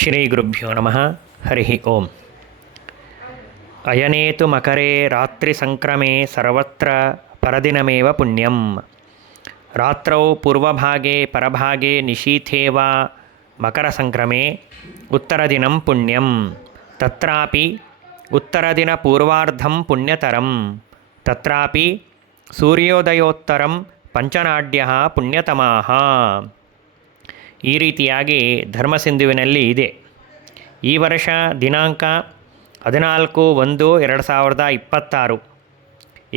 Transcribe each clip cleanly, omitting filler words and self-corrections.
ಶ್ರೀಗುರುಭ್ಯೋ ನಮಃ. ಹರಿ ಓಂ. ಅಯನೇತು ಮಕರೇ ರಾತ್ರಿ ಸಂಕ್ರಮೇ ಸರ್ವತ್ರ ಪರದಿನಮೇವ ಪುಣ್ಯಂ. ರಾತ್ರೌ ಪೂರ್ವಭಾಗೆ ಪರಭಾಗೆ ನಿಶೀಥೇ ವಾ ಮಕರ ಸಂಕ್ರಮೇ ಉತ್ತರದಿನಂ ಪುಣ್ಯಂ. ತತ್ರಾಪಿ ಉತ್ತರದಿನ ಪೂರ್ವಾರ್ಧಂ ಪುಣ್ಯತರಂ. ತತ್ರಾಪಿ ಸೂರ್ಯೋದಯೋತ್ತರಂ ಪಂಚನಾಡ್ಯಃ ಪುಣ್ಯತಮಾಃ. ಈ ರೀತಿಯಾಗಿ ಧರ್ಮಸಿಂಧುವಿನಲ್ಲಿ ಇದೆ. ಈ ವರ್ಷ ದಿನಾಂಕ 14/1/2026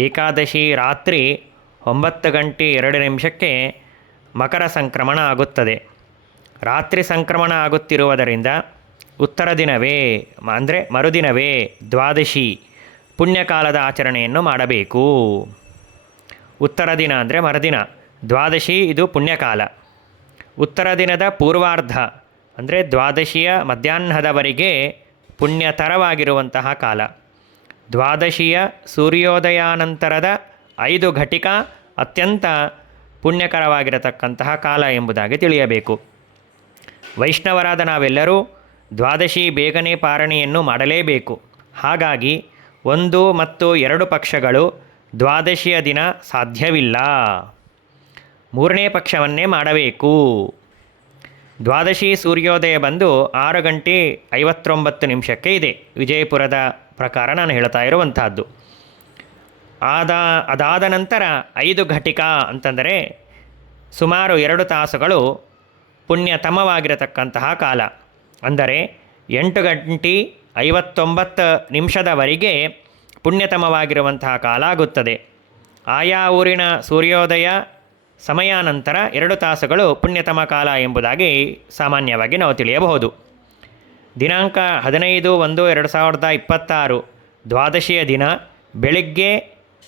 ಏಕಾದಶಿ ರಾತ್ರಿ 9:02 ಮಕರ ಸಂಕ್ರಮಣ ಆಗುತ್ತದೆ. ರಾತ್ರಿ ಸಂಕ್ರಮಣ ಆಗುತ್ತಿರುವುದರಿಂದ ಉತ್ತರ ದಿನವೇ ಅಂದರೆ ಮರುದಿನವೇ ದ್ವಾದಶಿ ಪುಣ್ಯಕಾಲದ ಆಚರಣೆಯನ್ನು ಮಾಡಬೇಕು. ಉತ್ತರ ದಿನ ಅಂದರೆ ಮರುದಿನ, ದ್ವಾದಶಿ ಇದು ಪುಣ್ಯಕಾಲ. ಉತ್ತರ ದಿನದ ಪೂರ್ವಾರ್ಧ ಅಂದರೆ ದ್ವಾದಶಿಯ ಮಧ್ಯಾಹ್ನದವರೆಗೆ ಪುಣ್ಯತರವಾಗಿರುವಂತಹ ಕಾಲ. ದ್ವಾದಶಿಯ ಸೂರ್ಯೋದಯಾನಂತರದ 5 ಘಟಿಕಾ ಅತ್ಯಂತ ಪುಣ್ಯಕರವಾಗಿರತಕ್ಕಂತಹ ಕಾಲ ಎಂಬುದಾಗಿ ತಿಳಿಯಬೇಕು. ವೈಷ್ಣವರಾದ ನಾವೆಲ್ಲರೂ ದ್ವಾದಶಿ ಬೇಗನೆ ಪಾರಣೆಯನ್ನು ಮಾಡಲೇಬೇಕು. ಹಾಗಾಗಿ 1 ಮತ್ತು 2 ಪಕ್ಷಗಳು ದ್ವಾದಶಿಯ ದಿನ ಸಾಧ್ಯವಿಲ್ಲ. 3ನೇ ಪಕ್ಷವನ್ನೇ ಮಾಡಬೇಕು. ದ್ವಾದಶಿ ಸೂರ್ಯೋದಯ ಬಂದು 6:59 ಇದೆ. ವಿಜಯಪುರದ ಪ್ರಕಾರ ನಾನು ಹೇಳ್ತಾ ಇರುವಂತಹದ್ದು. ಅದಾದ ನಂತರ 5 ಘಟಿಕಾ ಅಂತಂದರೆ ಸುಮಾರು 2 ತಾಸುಗಳು ಪುಣ್ಯತಮವಾಗಿರತಕ್ಕಂತಹ ಕಾಲ. ಅಂದರೆ 8:59 ಪುಣ್ಯತಮವಾಗಿರುವಂತಹ ಕಾಲ ಆಗುತ್ತದೆ. ಆಯಾ ಊರಿನ ಸೂರ್ಯೋದಯ ಸಮಯಾನಂತರ 2 ತಾಸುಗಳು ಪುಣ್ಯತಮ ಕಾಲ ಎಂಬುದಾಗಿ ಸಾಮಾನ್ಯವಾಗಿ ನಾವು ತಿಳಿಯಬಹುದು. ದಿನಾಂಕ 15/1/2026 ದ್ವಾದಶಿಯ ದಿನ ಬೆಳಿಗ್ಗೆ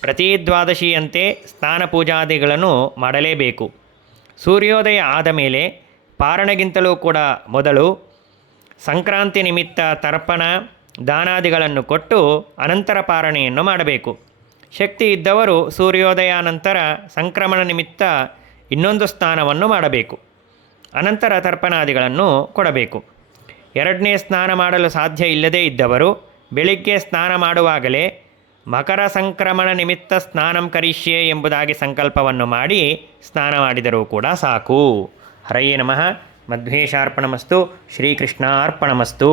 ಪ್ರತಿ ದ್ವಾದಶಿಯಂತೆ ಸ್ನಾನ ಪೂಜಾದಿಗಳನ್ನು ಮಾಡಲೇಬೇಕು. ಸೂರ್ಯೋದಯ ಆದ ಮೇಲೆ ಪಾರಣೆಗಿಂತಲೂ ಕೂಡ ಮೊದಲು ಸಂಕ್ರಾಂತಿ ನಿಮಿತ್ತ ತರ್ಪಣ ದಾನಾದಿಗಳನ್ನು ಕೊಟ್ಟು ಅನಂತರ ಪಾರಣೆಯನ್ನು ಮಾಡಬೇಕು. ಶಕ್ತಿ ಇದ್ದವರು ಸೂರ್ಯೋದಯಾನಂತರ ಸಂಕ್ರಮಣ ನಿಮಿತ್ತ ಇನ್ನೊಂದು ಸ್ನಾನವನ್ನು ಮಾಡಬೇಕು. ಅನಂತರ ತರ್ಪಣಾದಿಗಳನ್ನು ಕೊಡಬೇಕು. 2ನೇ ಸ್ನಾನ ಮಾಡಲು ಸಾಧ್ಯ ಇಲ್ಲದೇ ಇದ್ದವರು ಬೆಳಿಗ್ಗೆ ಸ್ನಾನ ಮಾಡುವಾಗಲೇ ಮಕರ ಸಂಕ್ರಮಣ ನಿಮಿತ್ತ ಸ್ನಾನಂ ಕರಿಷ್ಯೆ ಎಂಬುದಾಗಿ ಸಂಕಲ್ಪವನ್ನು ಮಾಡಿ ಸ್ನಾನ ಮಾಡಿದರೂ ಕೂಡ ಸಾಕು. ಹರಯೇ ನಮಃ. ಮಧ್ವೇಶಾರ್ಪಣಮಸ್ತು. ಶ್ರೀಕೃಷ್ಣಾರ್ಪಣಮಸ್ತು.